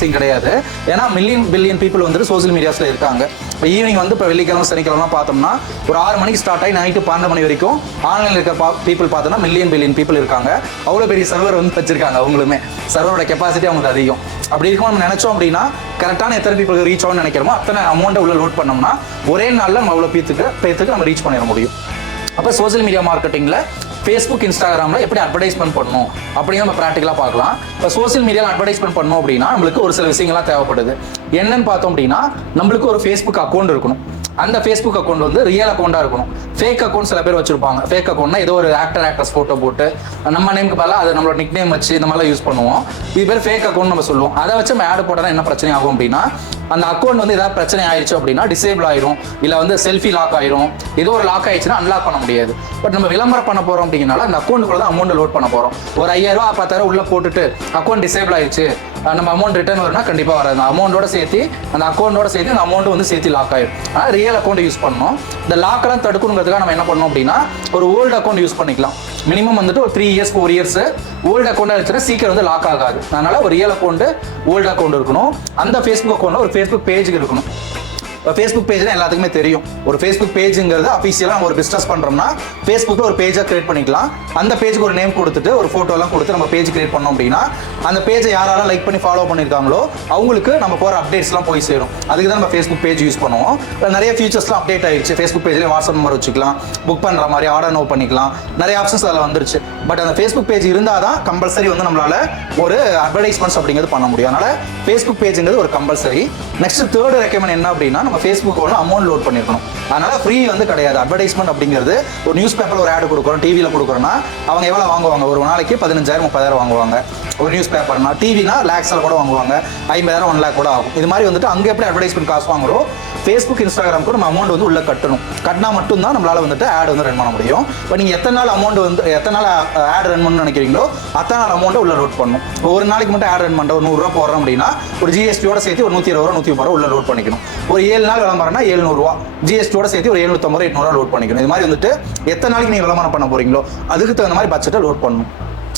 அவசியம் கிடையாது. ஏன்னா மில்லியன் பில்லியன் பீப்புள் வந்துட்டு சோஷியல் மீடியாஸில் இருக்காங்க. இப்போ ஈவினிங் வந்து இப்போ வெள்ளிக்கிழமை சனிக்கிழமை பார்த்தோம்னா ஒரு ஆறு மணிக்கு ஸ்டார்ட் ஆகி நைட்டு பன்னெண்டு மணி வரைக்கும் ஆன்லைனில் இருக்க பா பீப்புள் பார்த்தோம்னா மில்லியன் பில்லியன் பீப்புள் இருக்காங்க. அவ்வளோ பெரிய சர்வர் வந்து வச்சிருக்காங்க அவங்களுமே. சர்வரோட கெப்பாசிட்டி அவங்களுக்கு அதிகம். அப்படி இருக்கும் நம்ம நினச்சோம் அப்படின்னா கரெக்டான எத்தனை பீப்புளுக்கு ரீச் ஆகும்னு நினைக்கிறோமோ அத்தனை அமௌண்ட்டை உள்ள லோட் பண்ணோம்னா ஒரே நாளில் நம்ம அவ்வளோ பீத்துக்கு பேத்துக்கு நம்ம ரீச் பண்ணிட முடியும். அப்போ சோஷியல் மீடியா மார்க்கெட்டிங்கில் ஃபேஸ்புக் இன்ஸ்டாகிராமில் எப்படி அட்வர்டைஸ்மெண்ட் பண்ணணும் அப்படின்னு நம்ம ப்ராக்டிக்கலாக பார்க்கலாம். இப்போ சோஷியல் மீடியாவில் அட்வர்டைஸ்மெண்ட் பண்ணணும் அப்படின்னா நம்மளுக்கு ஒரு சில விஷயங்கள்லாம் தேவைப்படுது. என்னன்னு பார்த்தோம் அப்படின்னா நம்மளுக்கு ஒரு ஃபேஸ்புக் அக்கௌண்ட் இருக்கணும். அந்த ஃபேஸ்புக் அக்கௌண்ட் வந்து ரியல் அக்கௌண்ட்டாக இருக்கணும். ஃபேக் அக்கௌண்ட் சில பேர் வச்சிருப்பாங்க. ஃபேக் அக்கௌண்ட்னா ஏதோ ஒரு ஆக்டர் ஆக்டர்ஸ் ஃபோட்டோ போட்டு நம்ம நேமுக்கு பதிலாக அது நம்மளோட நிக் நேம் வச்சு இந்த மாதிரிலாம் யூஸ் பண்ணுவோம். இது பேர் ஃபேக் அக்கௌண்ட் நம்ம சொல்லுவோம். அதை வச்சு நம்ம ஆட் போட்டால் என்ன பிரச்சனை ஆகும் அப்படின்னா அந்த அக்கௌண்ட் வந்து ஏதாவது பிரச்சனை ஆயிடுச்சு அப்படின்னா டிசேபிள் ஆயிரும். இல்லை வந்து செல்ஃபி லாக் ஆயிரும். ஏதோ ஒரு லாக் ஆயிடுச்சுன்னா அன்லாக் பண்ண முடியாது. பட் நம்ம விளம்பரம் பண்ண போறோம் அப்படிங்கனால அந்த அக்கௌண்ட்டுக்குள்ள தான் அமௌண்ட் லோட் பண்ண போறோம். ஒரு ஐயாயிரம் ரூபா பத்தாயிரம் உள்ள போட்டுட்டு அக்கௌண்ட் டிசேபிள் ஆயிடுச்சு. நம்ம அமௌண்ட் ரிட்டர்ன் வரும்னா கண்டிப்பாக வராது. அந்த அமௌண்ட்டோட சேர்த்து அந்த அக்கௌண்ட்டோட சேர்த்து அந்த அமௌண்ட் வந்து சேர்த்து லாக் ஆயிடும் ஆனால் ரியல் அக்கௌண்ட் யூஸ் பண்ணோம் இந்த லாக்கெல்லாம் தடுக்கணுங்கிறதுக்காக நம்ம என்ன பண்ணோம் அப்படின்னா ஒரு ஓல்டு அக்கௌண்ட் யூஸ் பண்ணிக்கலாம். மினிமம் வந்துட்டு ஒரு three years four years old account இருந்துச்சுன்னா சீக்கிரம் வந்து லாக் ஆகாது. அதனால ஒரு ரியல் அக்கௌண்ட் ஓல்டு அக்கௌண்ட் இருக்கணும். அந்த ஃபேஸ்புக் அக்கௌண்ட்ல ஒரு ஃபேஸ்புக் பேஜுக்கு இருக்கணும். ஃபேஸ்புக் பேஜ்னா எல்லாத்துக்குமே தெரியும். ஒரு ஃபேஸ்புக் பேஜுங்கிறது அஃபீஷியலாக நம்ம ஒரு பிஸ்னஸ் பண்ணுறோம்னா ஃபேஸ்புக்கில் ஒரு பேஜாக கிரியேட் பண்ணிக்கலாம். அந்த பேஜுக்கு ஒரு நேம் கொடுத்துட்டு ஒரு ஃபோட்டோலாம் கொடுத்து நம்ம பேஜ் கிரியேட் பண்ணோம் அப்படின்னா அந்த பேஜை யாரெல்லாம் லைக் பண்ணி ஃபாலோ பண்ணியிருக்காங்களோ அவங்களுக்கு நம்ம போகிற அப்டேட்ஸ்லாம் போய் சேரும். அதுக்கு தான் நம்ம ஃபேஸ்புக் பேஜ் யூஸ் பண்ணுவோம். நிறைய ஃபீச்சர்ஸ்லாம் அப்டேட் ஆயிடுச்சு ஃபேஸ்புக் பேஜ்லேயே வாட்ஸ்அப் நம்பர் வச்சுக்கலாம். புக் பண்ணுற மாதிரி ஆர்டர் நோ பண்ணிக்கலாம். நிறைய ஆப்ஷன்ஸ் அதில் வந்துருச்சு. பட் அந்த ஃபேஸ்புக் பேஜ் இருந்தால் தான் கம்பல்சரி வந்து நம்மளால ஒரு அட்வர்டைஸ்மெண்ட்ஸ் அப்படிங்கிறது பண்ண முடியும். அதனால் ஃபேஸ்புக் பேஜுங்கிறது ஒரு கம்பல்சரி நெக்ஸ்ட் தேர்ட் ரெக்கமெண்ட் என்ன அப்படின்னா நம்ம ஃபேஸ்புக் ஒன்று அமௌண்ட் லோட் பண்ணிருக்கணும். அதனால் ஃப்ரீ வந்து கிடையாது. அட்வர்டைஸ்மெண்ட் அப்படிங்கிறது ஒரு நியூஸ் பேப்பர் ஒரு ஆடு கொடுக்குறோம் டிவியில் கொடுக்குறோம்னா அவங்க எவ்வளோ வாங்குவாங்க? ஒரு நாளைக்கு பதினஞ்சாயிரம் முப்பதாயிரம் வாங்குவாங்க. ஒரு நியூஸ் பேப்பர்னா டிவினா லேக்ஸில் கூட வாங்குவாங்க. ஐம்பதாயிரம் ஒன் லேக் கூட ஆகும். இது மாதிரி வந்துட்டு அங்கே எப்படி அட்வர்டைஸ்மெண்ட் காசு வாங்குறோம் ஃபேஸ்புக் இன்ஸ்டாகிராம் கூட நம்ம அமௌண்ட் வந்து உள்ள கட்டணும். கட்டினா மட்டும்தான் நம்மளால வந்துட்டு ஆட் வந்து ரன் பண்ண முடியும். இப்போ நீங்கள் எத்தனை நாள் அமௌண்ட் வந்து எத்தனை நாள் ஆட் ரன் பண்ணணும்னு நினைக்கிறீங்களோ அத்தனை நாள் அமௌண்ட்டை உள்ள லோட் பண்ணணும். ஒரு நாளைக்கு மட்டும் ஆட் ரன் பண்ணுற ஒரு நூறுரூவா போடுறோம் அப்படின்னா ஒரு ஜிஎஸ்டியோட சேர்த்து ஒரு நூற்றி இருபது ரூபா நூற்றி ரூபா உள்ள லோட் பண்ணிக்கணும். ஒரு ஏழு நாள் விளம்பரம்னா எழுநூறுவா ஜிஎஸ்டியோட சேர்த்து ஒரு எழுநூத்தம்பது எட்நூறுவா லோட் பண்ணிக்கணும். இது மாதிரி வந்துட்டு எத்தனை நாளைக்கு நீங்கள் விளம்பரம் பண்ண போறீங்களோ அதுக்கு தகுந்த மாதிரி பட்ஜெட்டை லோட் பண்ணணும்.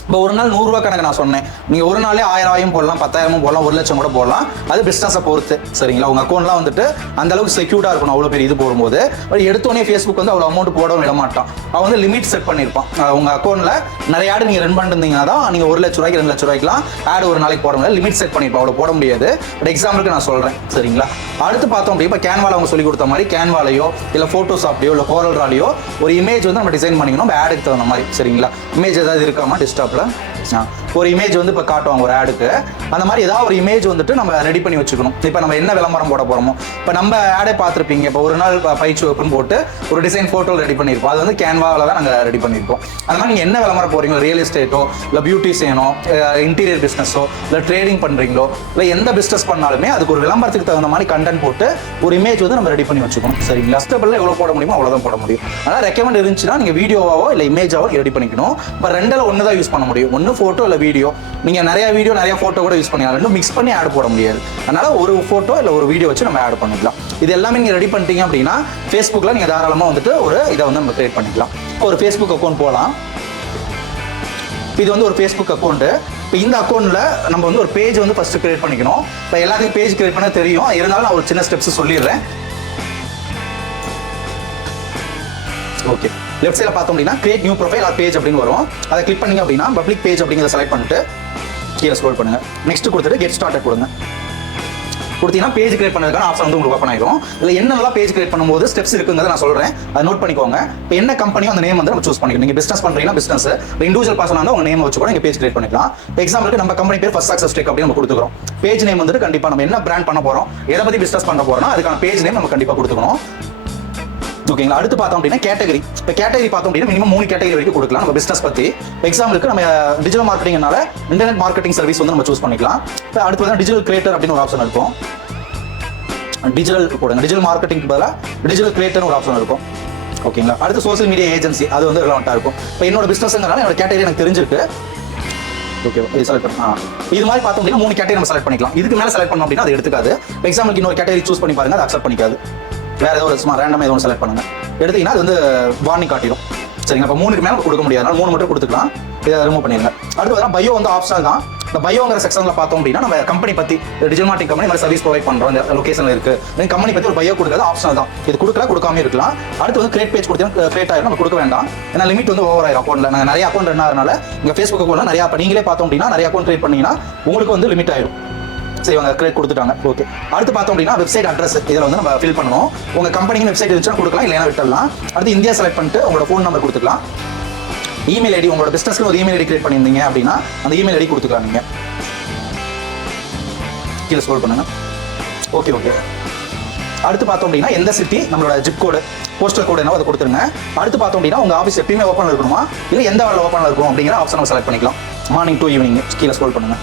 இப்போ ஒரு நாள் நூறுரூவா கணக்கு நான் சொன்னேன். நீங்கள் ஒரு நாளே ஆயிரம் போடலாம் பத்தாயிரமும் போடலாம் ஒரு லட்சம் கூட போடலாம். அது பிஸ்னஸை பொறுத்து. சரிங்களா? உங்கள் அக்கௌண்ட்லாம் வந்துட்டு அந்த அளவுக்கு செக்யூர்டாக இருக்கணும். அவ்வளோ பெரிய இது போடும்போது. பட் எடுத்தோடனே ஃபேஸ்புக் வந்து அவ்வளோ அமௌண்ட் போடவும் விட மாட்டான் அவன் வந்து லிமிட் செட் பண்ணியிருப்பான். உங்கள் அக்கௌண்ட்டில் நிறைய ஆடு நீங்கள் ரன் பண்ணிருந்தீங்கன்னா தான் நீங்கள் ஒரு லட்ச ரூபாய்க்கு ரெண்டு லட்ச ரூபாய்க்குலாம் ஆடு ஒரு நாளைக்கு போட முடியாது. லிமிட் செட் பண்ணியிருப்பான். அவ்வளோ போட முடியாது. பட் எக்ஸாம்பிளுக்கு நான் சொல்கிறேன் சரிங்களா? அடுத்து பார்த்தோம் அப்படின்னா இப்போ கேன்வால அவங்க சொல்லி கொடுத்த மாதிரி கேன்வாலையோ இல்லை ஃபோட்டோஷாப்லையோ இல்லை கோரல் ராலையோ ஒரு இமேஜ் வந்து நம்ம டிசைன் பண்ணிக்கணும். நம்ம ஆடுக்கு தகுந்த மாதிரி. சரிங்களா? இமேஜ் ஏதாவது பார்க்கலாம். டெஸ்க்டாப்பில் ஒரு இமேஜ் வந்து இப்போ காட்டுவாங்க ஒரு ஆடுக்கு அந்த மாதிரி ஏதாவது ஒரு இமேஜ் வந்துட்டு நம்ம ரெடி பண்ணி வச்சுக்கணும். இப்போ நம்ம என்ன விளம்பரம் போட போகிறோமோ இப்போ நம்ம ஆடே பார்த்துருப்பீங்க. இப்போ ஒரு நாள் பயிற்சி வகுப்புன்னு போட்டு ஒரு டிசைன் ஃபோட்டோ ரெடி பண்ணியிருப்போம் அது வந்து கேன்வாவில் தான் நாங்கள் ரெடி பண்ணியிருப்போம் அது மாதிரி நீங்கள் என்ன விளம்பரம் போகிறீங்களோ ரியல் எஸ்டேட்டோ இல்லை பியூட்டிஷியனோ இன்டீரியர் பிஸ்னஸோ இல்லை ட்ரேடிங் பண்ணுறீங்களோ இல்லை எந்த பிஸ்னஸ் பண்ணாலுமே அதுக்கு ஒரு விளம்பரத்துக்கு தகுந்த மாதிரி கண்டென்ட் போட்டு ஒரு இமேஜ் வந்து நம்ம ரெடி பண்ணி வச்சுக்கணும். சரிங்களா? ஸ்டெப்பில் எவ்வளோ போட முடியுமோ அவ்வளோதான் போட முடியும். அதனால் ரெக்கமெண்ட் இருந்துச்சுன்னா நீங்கள் வீடியோவாவோ இல்லை இமேஜாவோ ரெடி பண்ணிக்கணும். இப்போ ரெண்டில் ஒன்று தான் யூஸ் பண்ண முடியும். ஒன்று ஃபோட்டோ இல்லை வீடியோ நீங்கள் நிறைய வீடியோ நிறைய ஃபோட்டோ கூட யூஸ் பண்ணிக்கலாம். ரெண்டும் மிக்ஸ் பண்ணி ஆட் போட முடியாது. அதனால ஒரு ஃபோட்டோ இல்லை ஒரு வீடியோ வச்சு நம்ம ஆட் பண்ணிக்கலாம். இது எல்லாமே நீங்கள் ரெடி பண்ணிட்டீங்க அப்படின்னா ஃபேஸ்புக்கில் நீங்கள் தாராளமாக வந்துட்டு ஒரு இதை வந்து நம்ம கிரியேட் பண்ணிக்கலாம். ஒரு ஃபேஸ்புக் அக்கௌண்ட் போகலாம் இது வந்து ஒரு ஃபேஸ்புக் அக்கௌண்ட்டு இப்போ இந்த அக்கௌண்ட்டில் நம்ம வந்து ஒரு பேஜ் வந்து ஃபஸ்ட்டு கிரியேட் பண்ணிக்கணும். இப்போ எல்லாத்துக்கும் பேஜ் கிரியேட் பண்ண தெரியும். இருந்தாலும் நான் ஒரு சின்ன ஸ்டெப்ஸ் சொல்லிடுறேன். ஓகே லெஃப்ட் சைடில் பார்த்தோம் அப்படின்னா create new profile or page அப்படின்னு வரும். அதை கிளிக் பண்ணீங்க அப்படின்னா பப்ளிக் பேஜ் அப்படிங்கிறத செலக்ட் பண்ணிட்டு கீழே ஸ்க்ரோல் பண்ணுங்க. நெக்ஸ்ட் கொடுத்துட்டு கெட் ஸ்டார்ட் கொடுங்க. கொடுத்தீங்கன்னா பேஜ் கிரியேட் பண்ணதுக்கான ஆப்ஷன் வந்து உங்களுக்கு ஓப்பன் ஆயிடும் இல்லை என்னெல்லாம் பேஜ் கிரியேட் பண்ணும்போது ஸ்டெப்ஸ் இருக்குங்கிறத நான் சொல்கிறேன் அதை நோட் பண்ணிக்கோங்க. இப்போ என்ன கம்பெனியோ அந்த நேம் வந்து நம்ம சூஸ் பண்ணிக்கணும். நீங்கள் பிஸ்னஸ் பண்ணுறீங்கன்னா பிஸ்னஸ் இண்டிவிஜுவல் பர்சன் வந்து உங்கள் நேம் வச்சு கூட நீங்கள் பேஜ் கிரியேட் பண்ணிக்கலாம். இப்போ எக்ஸாம்பிளுக்கு நம்ம கம்பெனி பேர் ஃபர்ஸ்ட் சக்ஸஸ் டெக் அப்படின்னு நம்ம கொடுத்துக்கிறோம். பேஜ் நேம் வந்துட்டு கண்டிப்பாக நம்ம என்ன பிராண்ட் பண்ண போகிறோம் எதை பற்றி பிஸ்னஸ் பண்ண போகிறோம்னா அதுக்கான பேஜ் நேம் நம்ம கண்டிப்பாக கொடுத்துக்கணும். ஓகேங்களா அடுத்து பார்த்தோம் அப்படின்னா கேட்டகரி இப்போ கேட்டகரி பார்த்தோம் அப்படின்னா மினிமம் மூணு கேட்டகரி வரைக்கும் கொடுக்கலாம். நம்ம பிஸ்னஸ் பத்தி. எக்ஸாம்பிளுக்கு நம்ம டிஜிட்டல் மார்க்கெட்டிங்னால இன்டர்நெட் மார்க்கெட்டிங் சர்வீஸ் வந்து நம்ம சூஸ் பண்ணிக்கலாம். இப்போ அடுத்து பார்த்தீங்கன்னா டிஜிட்டல் கிரியேட்டர் அப்படின்னு ஒரு ஆப்ஷன் இருக்கும். டிஜிட்டல் போடுங்க. டிஜிட்டல் மார்க்கெட்டிங் பதிலாக டிஜிட்டல் கிரியேட்டர்னு ஒரு ஆப்ஷன் இருக்கும். ஓகேங்களா அடுத்து சோஷியல் மீடியா ஏஜென்சி அது வந்து ரிலவெண்ட்டாக இருக்கும். இப்போ என்னோட பிஸ்னஸ்ங்கிறனால என்னோட கேட்டகரி எனக்கு தெரிஞ்சிருக்கு. ஓகே இது செலக்ட் பண்ண. இது மாதிரி பார்த்தோம் அப்படின்னா மூணு கேட்டகரி நம்ம செலக்ட் பண்ணிக்கலாம். இதுக்கு மேலே செலக்ட் பண்ணோம் அப்படின்னா அது எடுத்துக்காது. எக்ஸாம்பிளுக்கு இன்னொரு கேட்டகரி சூஸ் பண்ணி பாருங்க அது அக்செப்ட் பண்ணிக்காது. வேற ஏதோ ஒரு சும்மா ரேண்டமாக ஏதோ ஒன்று செலக்ட் பண்ணுங்க. எடுத்தீங்கன்னா அது வந்து வார்னிங் காட்டிடும் சரிங்க அப்போ மூணுக்கு மேலே கொடுக்க முடியாதுனால மூணு மட்டும் கொடுத்துக்கலாம். இதை ரிமூவ் பண்ணிடுங்க. அடுத்து பார்த்தா பயோ வந்து ஆப்ஷனல் தான். இந்த பயோங்கிற செக்ஷன்ல பார்த்தோம் அப்படின்னா நம்ம கம்பெனி பத்தி டிஜிட்டல் மார்க்கிங் கம்பெனி மாதிரி சர்வீஸ் ப்ரொவைட் பண்றோம். இந்த லொகேஷன்ல இருக்கு. கம்பெனி பத்தி ஒரு பயோ கொடுக்குறது ஆப்ஷனல் தான். இது கொடுக்கலாம் கொடுக்காம இருக்கலாம். அடுத்து வந்து கிரியேட் பேஜ் கொடுத்தா கிரியேட் ஆயிரும். நம்ம கொடுக்க வேண்டாம். ஏன்னா லிமிட் வந்து ஓவர் ஆயிரும் அக்கௌண்ட்ல நாங்கள் நிறைய அக்கௌண்ட் என்னதுனால இங்கே ஃபேஸ்புக் அக்கௌண்ட்லாம் நிறைய இப்ப நீங்களே பார்த்தோம் அப்படின்னா நிறைய அக்கௌண்ட் கிரியேட் பண்ணீங்கன்னா உங்களுக்கு வந்து லிமிட் ஆயிரும். சரி இவங்க கிரெடிட் கொடுத்துட்டாங்க. ஓகே அடுத்து பார்த்தோம் அப்படின்னா வெப்சைட் அட்ரஸ் இதில் வந்து நம்ம ஃபில் பண்ணணும். உங்கள் கம்பெனிக்கு வெப்சைட் இருந்துச்சுன்னா கொடுக்கலாம் இல்லைனா விட்டுடலாம். அடுத்து இந்தியா செலக்ட் பண்ணிட்டு உங்களோட ஃபோன் நம்பர் கொடுத்துக்கலாம். இமெயில் ஐடி உங்களோட பிசினஸ்க்கு ஒரு இமெயில் ஐடி கிரியேட் பண்ணியிருந்தீங்க அப்படின்னா அந்த இமெயில் ஐடி கொடுத்துக்கலாம் நீங்கள் கீழே ஸ்க்ரோல் பண்ணுங்க. ஓகே ஓகே அடுத்து பார்த்தோம் அப்படின்னா எந்த சிட்டி நம்மளோட ஜிப் கோடு போஸ்டல் கோடு என்ன அதை கொடுத்துருங்க. அடுத்து பார்த்தோம் அப்படின்னா உங்க ஆஃபீஸ் எப்பயுமே ஓப்பன் இருக்கணுமா? இல்லை எந்த வேலை ஓப்பன் இருக்கும் அப்படிங்கிற ஆப்ஷன் நம்ம செலக்ட் பண்ணிக்கலாம். மார்னிங் டு ஈவினிங் கீழே ஸ்க்ரோல் பண்ணுங்க.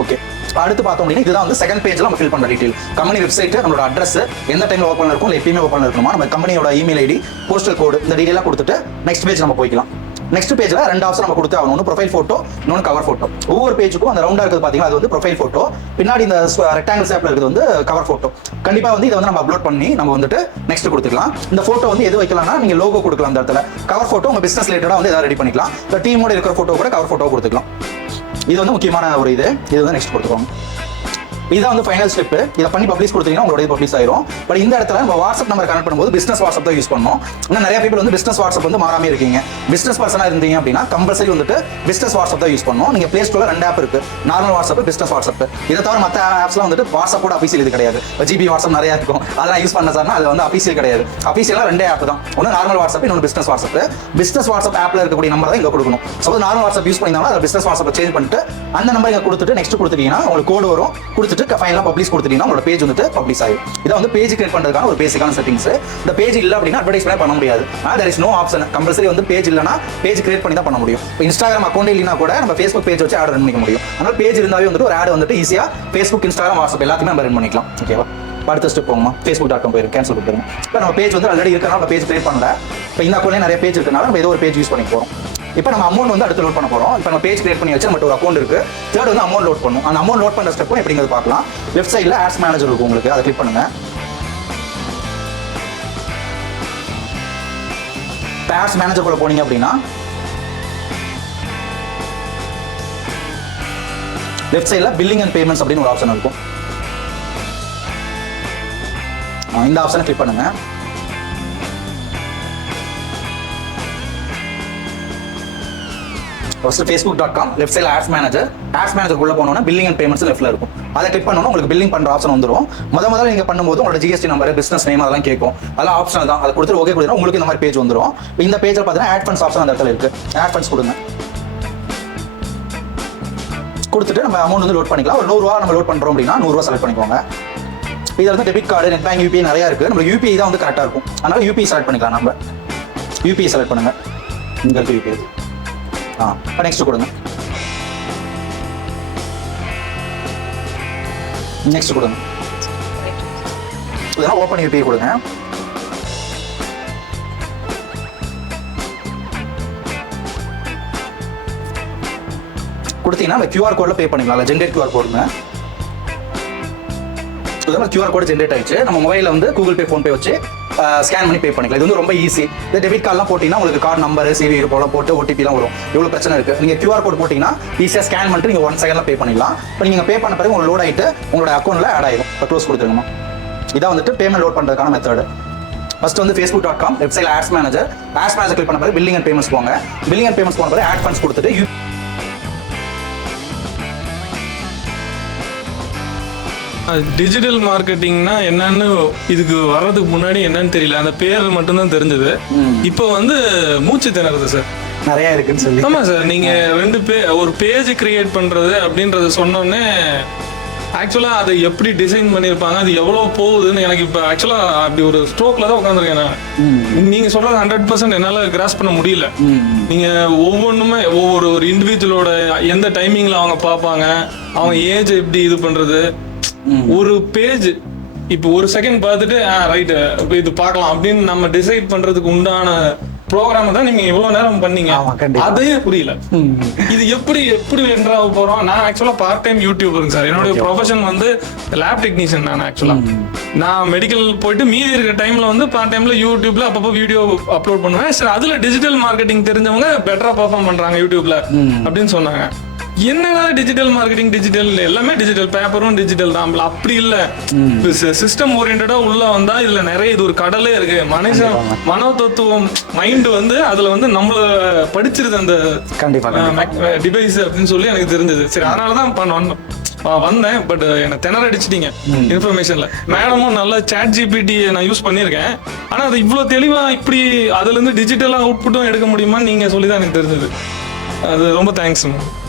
ஓகே அடுத்து பார்த்தோம் அப்படின்னா இதுதான் வந்து செகண்ட் பேஜ்ல நம்ம ஃபில் பண்ண டீடைல் கம்பெனி வெப்சைட் நம்மளோட அட்ரஸ் எந்த டைம்ல ஓப்பன் இருக்கும் இல்லை எப்பயுமே ஓப்பன் இருக்குமா நம்ம கம்பெனியோட இமெயில் ஐடி போஸ்டல் கோடு இந்த டீடைலாம் கொடுத்துட்டு நெக்ஸ்ட் பேஜ் நம்ம போய்க்கலாம். நெக்ஸ்ட் பேஜ்ல ரெண்டு ஆப்ஷன் நம்ம கொடுத்து ஆகணும். ஒன்று ப்ரொஃபைல் ஃபோட்டோ இன்னொன்று கவர் ஃபோட்டோ ஒவ்வொரு பேஜுக்கும் அந்த ரவுண்டா இருக்குது பாத்தீங்கன்னா அது வந்து ப்ரொஃபைல் ஃபோட்டோ பின்னாடி இந்த ரெக்டாங்கிள் ஷேப்பில் இருக்கிறது வந்து கவர் ஃபோட்டோ கண்டிப்பா வந்து இதை வந்து நம்ம அப்லோட் பண்ணி நம்ம வந்துட்டு நெக்ஸ்ட் கொடுத்துக்கலாம். இந்த ஃபோட்டோ வந்து எது வைக்கலாம்னா நீங்க லோகோ கொடுக்கலாம் அந்த இடத்துல. கவர் ஃபோட்டோ உங்க பிசினஸ் ரிலேட்டடா வந்து எதாவது ரெடி பண்ணிக்கலாம். இந்த டீமோட இருக்கிற ஃபோட்டோ கூட கவர் ஃபோட்டோ கொடுத்துக்கலாம். இது வந்து முக்கியமான ஒரு இது. இது வந்து நெக்ஸ்ட் கொடுத்துருவோம் இதுதான் வந்து ஃபைனல் ஸ்டெப் இதை பண்ணி பப்ளிஷ் கொடுத்தீங்கன்னா உங்களோட பப்ளிஷ் ஆயிரும். பட் இந்த இடத்துல நம்ம வாட்ஸ்அப் நம்பர் கனெக்ட் பண்ணும்போது பிசினஸ் வாட்ஸ்அப் தான் யூஸ் பண்ணோம் ஆனால் நிறைய பேர் வந்து பிசினஸ் வாட்ஸ்அப் வந்து மாறாம இருக்கீங்க. பிசினஸ் பர்சனாக இருந்தீங்க அப்படின்னா கம்பல்சரி வந்துட்டு பிசினஸ் வாட்ஸ்அப் தான் யூஸ் பண்ணணும். நீங்க பிளே ஸ்டோர்ல ரெண்டு ஆப் இருக்கு. நார்மல் வாட்ஸ்அப் பிசினஸ் வாட்ஸ்அப் இதை தவிர மற்ற ஆப்ஸ்லாம் வந்துட்டு வாட்ஸ்அப் கூட அஃபீஷியல் இது கிடையாது. ஜிபி வாட்ஸ்அப் நிறைய இருக்கும். அதெல்லாம் யூஸ் பண்ண சார்னா அது வந்து அபிஷியல் கிடையாது. அஃபீஷியலாக ரெண்டே ஆப் தான். ஒன்று நார்மல் வாட்ஸ்அப் இன்னொன்று பிசினஸ் வாட்ஸ்அப் பிசினஸ் வாட்ஸ்அப் ஆப்பில் இருக்கக்கூடிய நம்பர் தான் இங்கே கொடுக்கணும். சப்போஸ் நார்மல் வாட்ஸ்அப் யூஸ் பண்ணியிருந்தாலும் அதை பிசினஸ் வாட்ஸ்அப் சேஞ்ச் பண்ணிட்டு அந்த நம்பர் இங்க கொடுத்துட்டு நெக்ஸ்ட் கொடுத்துட்டீங்கன்னா உங்களுக்கு கோடு வரும். கொடுத்துட்டு ஃபைனலாக பப்ளிஷ் கொடுத்துட்டீங்கன்னா உங்களோட பேஜ் வந்துட்டு பப்ளிஷ் ஆகும் இதை வந்து பேஜ் கிரியேட் பண்ணுறதுக்கான ஒரு பேசிக்கான செட்டிங்ஸ் இந்த பேஜ் இல்லை அப்படின்னா அட்வர்டைஸ்மெண்ட் பண்ண முடியாது. There is no option compulsory வந்து பேஜ் இல்லைனா பேஜ் கிரியேட் பண்ணி தான் பண்ண முடியும். இப்போ இன்ஸ்டாகிராம் அக்கௌண்ட் இல்லைனா கூட நம்ம ஃபேஸ்புக் பேஜ் வச்சு ஆட் ரன் பண்ணிக்க முடியும். அதனால பேஜ் இருந்தாவே வந்துட்டு ஒரு ஆட் வந்துட்டு ஈஸியாக ஃபேஸ்புக் இன்ஸ்டாகிராம் வாட்ஸ்அப் எல்லாத்தையுமே நம்ம ரன் பண்ணிக்கலாம். ஓகேவா அடுத்த ஸ்டெப் போகுமா ஃபேஸ்புக் டாட் காம் போயிருக்கு கேன்சல் கொடுத்துருங்க இப்போ நம்ம பேஜ் வந்து ஆல்ரெடி இருக்கனால நம்ம பேஜ் கிரியேட் பண்ணல. இப்போ இந்த அக்கௌண்ட்லேயே நிறைய பேஜ் இருக்கனால நம்ம ஏதோ ஒரு பேஜ் யூஸ் பண்ணி போகிறோம் இப்போ நம்ம அமௌண்ட் வந்து அடுத்து லோட் பண்ண போகிறோம் இப்போ நம்ம பேஜ் கிரியேட் பண்ணி வச்சு நம்ம ஒரு அக்கௌண்ட் இருக்கு. தேர்ட் வந்து அமௌண்ட் லோட் பண்ணும். அந்த அமௌண்ட் லோட் பண்ண ஸ்டெப்பும் எப்படிங்கிறது பார்க்கலாம். லெஃப்ட் சைடில் ஆட்ஸ் மேனேஜர் இருக்கும் உங்களுக்கு. அதை கிளிக் பண்ணுங்க. இப்போ ஆட்ஸ் மேனேஜர் கூட போனீங்க அப்படின்னா லெஃப்ட் சைடில் பில்லிங் அண்ட் பேமெண்ட்ஸ் அப்படின்னு ஒரு ஆப்ஷன் இருக்கும். இந்த ஆப்ஷனை கிளிக் பண்ணுங்க. First Facebook dot com left சைடில் ஆட்ஸ் மேனேஜர் ஆட்ஸ் மேனேஜர் உள்ள போனோம்னா பில்லிங் அண்ட் பேமெண்ட்ஸ் லெஃப்ட்ல இருக்கும். அதை கிளிக் பண்ணோம்னா உங்களுக்கு பில்லிங் பண்ற ஆப்ஷன் வந்துடும் முத முதல்ல நீங்க பண்ணும்போது உங்களோட ஜிஎஸ்டி நம்பர் பிசினஸ் நேம் அதெல்லாம் கேட்கும். அதெல்லாம் ஆப்ஷனல் தான். அதை கொடுத்து ஓகே கொடுத்தா உங்களுக்கு இந்த மாதிரி பேஜ் வந்துடும் இந்த பேஜில் பார்த்தீங்கன்னா ஆட் ஃபண்ட்ஸ் ஆப்ஷன் அந்த இடத்துல இருக்கு. ஆட் ஃபண்ட்ஸ் கொடுங்க. கொடுத்துட்டு நம்ம அமௌண்ட் வந்து லோட் பண்ணிக்கலாம். ஒரு நூறுரூவா நம்ம லோட் பண்றோம் அப்படின்னா நூறுரூவா செலக்ட் பண்ணிக்கோங்க. இதில் வந்து debit card net bank UPI நிறையா இருக்குது நம்ம யூபிஐ தான் வந்து கரெக்டாக இருக்கும். அதனால யூபிஐ செலக்ட் பண்ணிக்கலாம் நம்ம. யூபிஐ செலக்ட் பண்ணுங்கள் இங்க இருக்கு யூபிஐ ஆ இப்போ நெக்ஸ்ட் கொடுங்க. நெக்ஸ்ட் கொடுங்க. இதெல்லாம் ஓப்பன் யூபிஐ கொடுங்க. கொடுத்தீங்கன்னா அந்த கியூஆர் கோட்ல பே பண்ணிக்கலாம். ஜென்ரேட் கியூஆர் கோடுங்க இதெல்லாம் கியூஆர் கோட் ஜென்ரேட் ஆயிடுச்சு. நம்ம மொபைலில் வந்து கூகுள் பே ஃபோன்பே வச்சு ஸ்கேன் பண்ணி பே பண்ணிக்கலாம். இது வந்து ரொம்ப ஈஸி இந்த டெபிட் கார்டெலாம் போட்டிங்கன்னா உங்களுக்கு கார்டு நம்பர் சிவி போல போட்டு ஓடிபிலாம் வரும். எவ்வளோ பிரச்சனை இருக்குது நீங்கள் கியூஆர் கோட் போட்டிங்கன்னா ஈஸியாக ஸ்கேன் பண்ணிட்டு நீங்கள் ஒன் செகண்டில் பே பண்ணிக்கலாம். இப்போ நீங்கள் பே பண்ண பிறகு உங்களுக்கு லோட் ஆயிட்டு உங்களோட அக்கௌண்ட்டில் ஆட் ஆகிடும் இப்போ க்ளோஸ் கொடுத்துருங்கம்மா. இதான் வந்துட்டு பேமெண்ட் லோட் பண்ணுறதுக்கான மெத்தடு ஃபர்ஸ்ட் வந்து Facebook dot com website ads manager ads manager click பண்ண பிறகு பில்லிங் அண்ட் பேமெண்ட்ஸ் போங்க. பில்லிங் அண்ட் பேமெண்ட்ஸ் போன பிறகு ஆட் ஃபண்ட்ஸ் கொடுத்துட்டு டிஜிட்டல் மார்க்கெட்டிங்னா என்னன்னு இதுக்கு வர்றதுக்கு முன்னாடி என்னன்னு தெரியல. அந்த பேர் மட்டும்தான் தெரிஞ்சது. இப்போ வந்து மூச்சு திணறுது சார். நிறைய இருக்குன்னு சொல்லி. ஆமா சார். நீங்க ரெண்டு பே ஒரு பேஜ் கிரியேட் பண்றது அப்படின்றத சொன்னோடனே ஆக்சுவலா அதை எப்படி டிசைன் பண்ணியிருப்பாங்க அது எவ்வளவு போகுதுன்னு எனக்கு இப்போ ஆக்சுவலா அப்படி ஒரு ஸ்ட்ரோக்ல தான் உட்காந்துருக்கேன் நான். நீங்க சொல்றது ஹண்ட்ரட் பர்சன்ட் என்னால கிராஸ் பண்ண முடியல. நீங்க ஒவ்வொன்றுமே ஒவ்வொரு ஒரு இண்டிவிஜுவலோட எந்த டைமிங்ல அவங்க பார்ப்பாங்க அவங்க ஏஜ் எப்படி இது பண்றது ஒரு பேஜ் இப்போ ஒரு செகண்ட் பார்த்துட்டு ரைட் இது பார்க்கலாம் அப்படின்னு நம்ம டிசைட் பண்றதுக்கு உண்டான ப்ரோக்ராம் தான் நீங்க இவ்வளவு நேரம் பண்ணீங்க. அதே புரியல. இது எப்படி எப்படி என்றாக போறோம்? நான் ஆக்சுவலா பார்ட் டைம் யூடியூபருங்க சார் என்னோட ப்ரொஃபஷன் வந்து லேப் டெக்னீஷியன் நான் ஆக்சுவலா நான் மெடிக்கல் போயிட்டு மீதி இருக்கிற டைம்ல வந்து பார்ட் டைம்ல யூடியூப்ல அப்பப்போ வீடியோ அப்லோட் பண்ணுவேன். சரி அதுல டிஜிட்டல் மார்க்கெட்டிங் தெரிஞ்சவங்க பெட்டரா பெர்ஃபார்ம் பண்றாங்க யூடியூப்ல அப்படின்னு சொன்னாங்க. என்னடா டிஜிட்டல் மார்க்கெட்டிங் டிஜிட்டல் எல்லாமே டிஜிட்டல் பேப்பரும் டிஜிட்டல் தான். அப்ப அப்படி இல்ல. சிஸ்டம் ஓரியன்டா உள்ள வந்தா இதுல நிறைய இது ஒரு கடலே இருக்கு. மனுஷன் மனோ தத்துவம் மைண்ட் வந்து அதுல வந்து நம்மள படிச்சிருது அந்த டிவைஸ் அப்படின்னு சொல்லி எனக்கு தெரிஞ்சது. சரி அதனால தான் பண்ண வந்தோம். ஆ, வந்தேன் பட் எனக்கு திணற அடிச்சிட்டீங்க இன்ஃபர்மேஷன்ல மேடமும் நல்ல சாட் ஜிபிடி நான் யூஸ் பண்ணியிருக்கேன். ஆனா அது இவ்வளவு தெளிவா இப்படி அதுல இருந்து டிஜிட்டலா அவுட்புட்டும் எடுக்க முடியுமான்னு நீங்க சொல்லி தான் எனக்கு தெரிஞ்சது. அது ரொம்ப thanks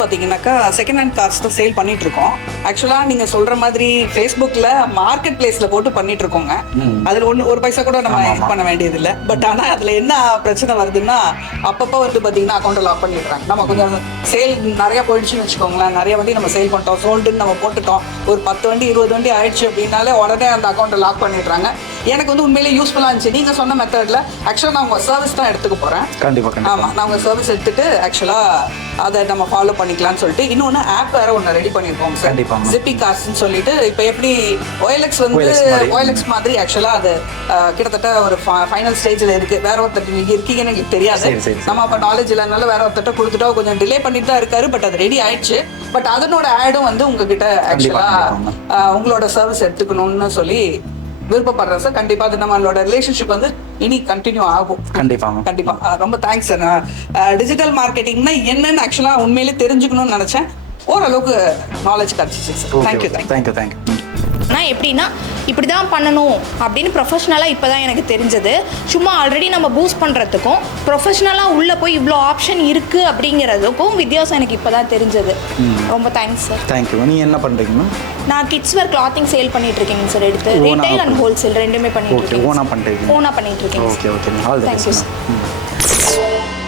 பார்த்தீங்கன்னாக்கா செகண்ட் ஹேண்ட் கார்ஸ் தான் சேல் பண்ணிட்டு இருக்கோம் ஆக்சுவலாக நீங்க சொல்ற மாதிரி ஃபேஸ்புக்கில் மார்க்கெட் பிளேஸ்ல போட்டு பண்ணிட்டு இருக்கோங்க அதுல ஒன்று ஒரு பைசா கூட நம்ம இது பண்ண வேண்டியது இல்லை பட் ஆனா அதுல என்ன பிரச்சனை வருதுன்னா அப்பப்போ வந்து பார்த்தீங்கன்னா அக்கௌண்ட்டை லாக் பண்ணிடுறாங்க. நம்ம கொஞ்சம் சேல் நிறைய போயிடுச்சுன்னு வச்சுக்கோங்களேன். நிறைய வண்டி நம்ம சேல் பண்ணிட்டோம். சோல்டுன்னு நம்ம போட்டுட்டோம். ஒரு பத்து வண்டி இருபது வண்டி ஆயிடுச்சு அப்படின்னாலே உடனே அந்த அக்கௌண்ட்டை லாக் பண்ணிடுறாங்க. எனக்கு வந்து உண்மையிலேயே யூஸ்ஃபுல்லாக இருந்துச்சு. நீங்க சொன்ன மெத்தட்ல ஆக்சுவலாக நான் உங்க சர்வீஸ் தான் எடுத்துக்க போறேன். கண்டிப்பா கண்டிப்பா. ஆமா நான் உங்க சர்வீஸ் எடுத்துட்டு ஆக்சுவலா அதை நம்ம ஃபாலோ பண்ணிக்கலாம்னு சொல்லிட்டு இன்னொன்னு ஆப் வேற ஒன்று ரெடி பண்ணிருக்கோம் சார். ஜிப்பி கார்ஸ்னு சொல்லிட்டு இப்போ எப்படி ஓஎல்எக்ஸ் வந்து. ஓஎல்எக்ஸ் மாதிரி ஆக்சுவலா அது கிட்டத்தட்ட ஒரு ஃபைனல் ஸ்டேஜ்ல இருக்கு வேற ஒருத்தர் நீங்க இருக்கீங்கன்னு எங்களுக்கு தெரியாது. நம்ம அப்ப நாலேஜ் இல்லைனால வேற ஒருத்தர் கொடுத்துட்டோம் கொஞ்சம் டிலே பண்ணிட்டு தான் இருக்காரு பட் அது ரெடி ஆயிடுச்சு பட் அதனோட ஆடும் வந்து உங்ககிட்ட ஆக்சுவலா. உங்களோட சர்வீஸ் எடுத்துக்கணும்னு சொல்லி விருப்பப்படுறேன் சார் கண்டிப்பா அது நம்மளோட ரிலேஷன்ஷிப் வந்து இனி கண்டினியூ ஆகும். கண்டிப்பா அஹ் ரொம்ப தேங்க்ஸ் சார் டிஜிட்டல் மார்க்கெட்டிங்னா என்னன்னு ஆக்சுவலா உண்மையிலே தெரிஞ்சுக்கணும்னு நினைச்சேன். ஓரளவுக்கு நாலேஜ் கிடைச்சிச்சு சார் தேங்க்யூ தேங்க்யூ தேங்க்யூ ஆனால் எப்படின்னா இப்படி தான் பண்ணணும் அப்படின்னு ப்ரொஃபஷ்னலாக இப்போ தான் எனக்கு தெரிஞ்சது. சும்மா ஆல்ரெடி நம்ம பூஸ்ட் பண்ணுறதுக்கும் ப்ரொஃபஷ்னலாக உள்ளே போய் இவ்வளோ ஆப்ஷன் இருக்குது அப்படிங்கிறதுக்கும் வித்தியாசம் எனக்கு இப்போ தான் தெரிஞ்சது ரொம்ப தேங்க்ஸ் சார் தேங்க்யூ நீ என்ன பண்றீங்கண்ணா நான் கிட்ஸ் வேர் கிளாத்திங் சேல் பண்ணிட்டு இருக்கேங்க சார் எடுத்து ரீட்டைல் அண்ட் ஹோல்சேல் ரெண்டுமே பண்ணிட்டு இருக்கேன் ஓனா பண்றீங்க. ஓனாக பண்ணிட்டு இருக்கேன் ஓகே ஓகே. Thank you sir